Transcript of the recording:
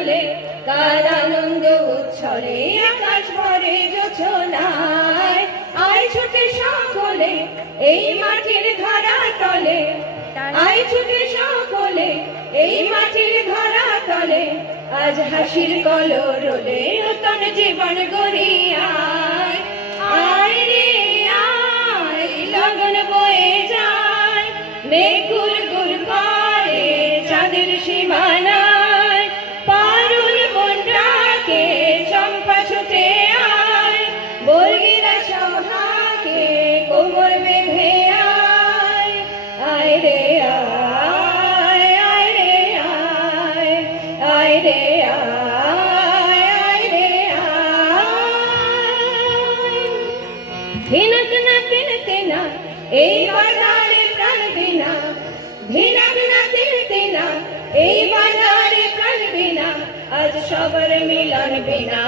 চলে কার আনন্দ উচ্ছলে আকাশ ভরে যোছনায় আয় ছুটে সকলে এই মাটির ধরা তলে আয় ছুটে সকলে এই মাটির ধরা তলে আজ হাসির কলরলে নূতন জীবন গড়িয়ায় আয় রে আয় লগন বয়ে যায় মেঘ গুল গুল করে চাঁদের সীমানায় পারুল বনটাকে চম্পা ছুটে আয় বর্গিরা সভাকে কোমর বেঁধে আয় আয় রে আয় আয় রে আয় আয় রে আয় আয় রে আয় ভিনক না তিনতে না এই বাজারে প্রাণ বিনা ভিনক না তিনতে না এই বাজারে প্রাণ বিনা আজ সবার মিলন বিনা